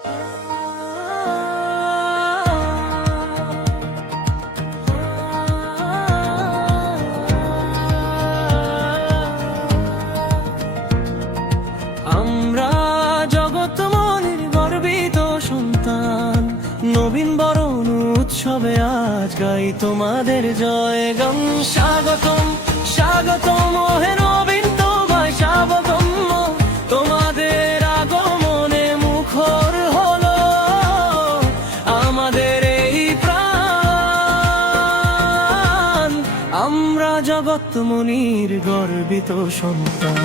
আমরা জগৎমনির গর্বিত সন্তান, নবীন বরণ উৎসবে আজ গাই তোমাদের জয়গান। স্বাগতম স্বাগতম হে নবীন, তোমায় স্বাগতম। তোমাদের আগমনে মুখর হলো আমাদের এই প্রাণ। আমরা জগৎমনির গর্বিত সন্তান।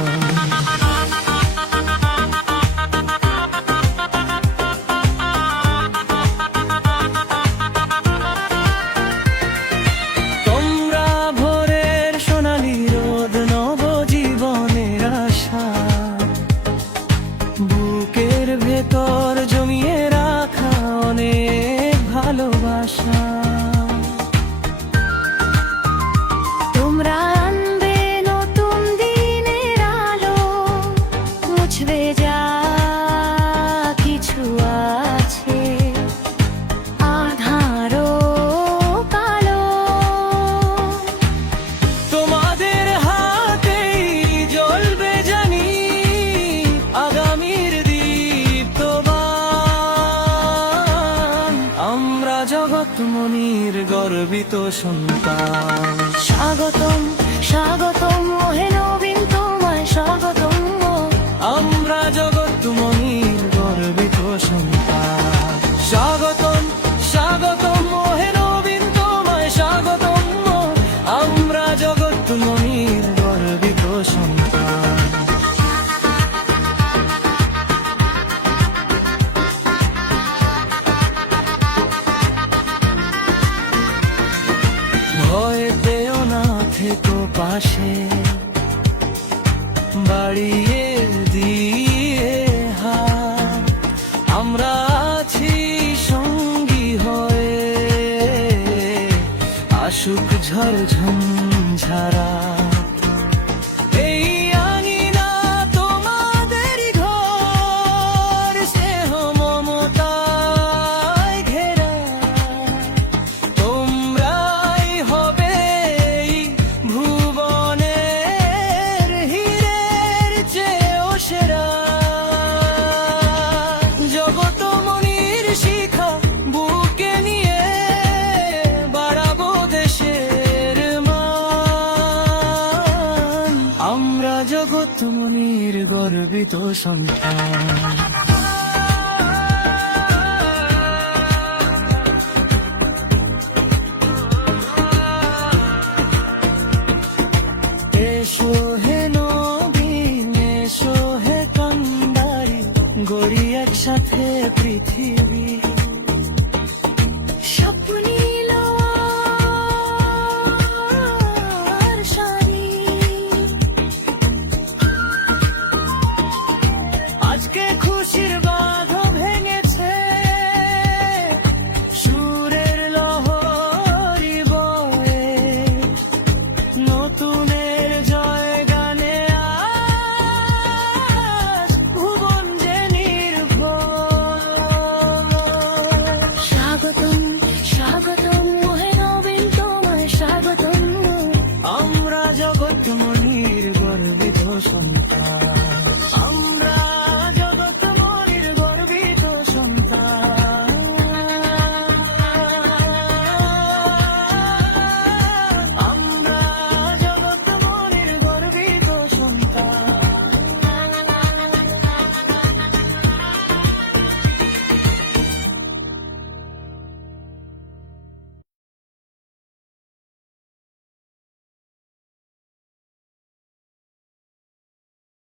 বুকের ভেতর জমিয়ে রাখা অনেক ভালোবাসা, তোমরা আনবে নতুন দিনের আলো, মুছবে যা কিছু আছে আঁধারো কালো। তোমাদের হাতেই জ্বলবে জানি আগামীর দীপ্তবান। আমরা জগৎমনির গর্বিত সন্তান। স্বাগতম স্বাগতম হে নবীন, তোমায় স্বাগতম। আমরা জগৎমনির গর্বিত সন্তান। স্বাগতম স্বাগতম হে নবীন, তোমায় স্বাগতম। আমরা জগৎমনির গর্বিত সন্তান। ভয় পেও না, থেকো পাশে বাড়িয়ে দিয়ে হাত। আমরা আছি সঙ্গী হয়ে, আসুক ঝড় ঝঞ্ঝারা। এই আঙিনা তোমাদেরই ঘর, স্নেহ মমতায় ঘেরা। তোমরাই হবে এই ভুবনের হীরের চেয়েও সেরা। জগৎমনির শিখা বুকে নিয়ে বাড়াবো দেশের মান। আমরা জগৎমনির গর্বিত সন্তান। এসো হে নবীন, এসো হে কান্ডারি, গড়ি একসাথে পৃথিবী। স্বপ্নে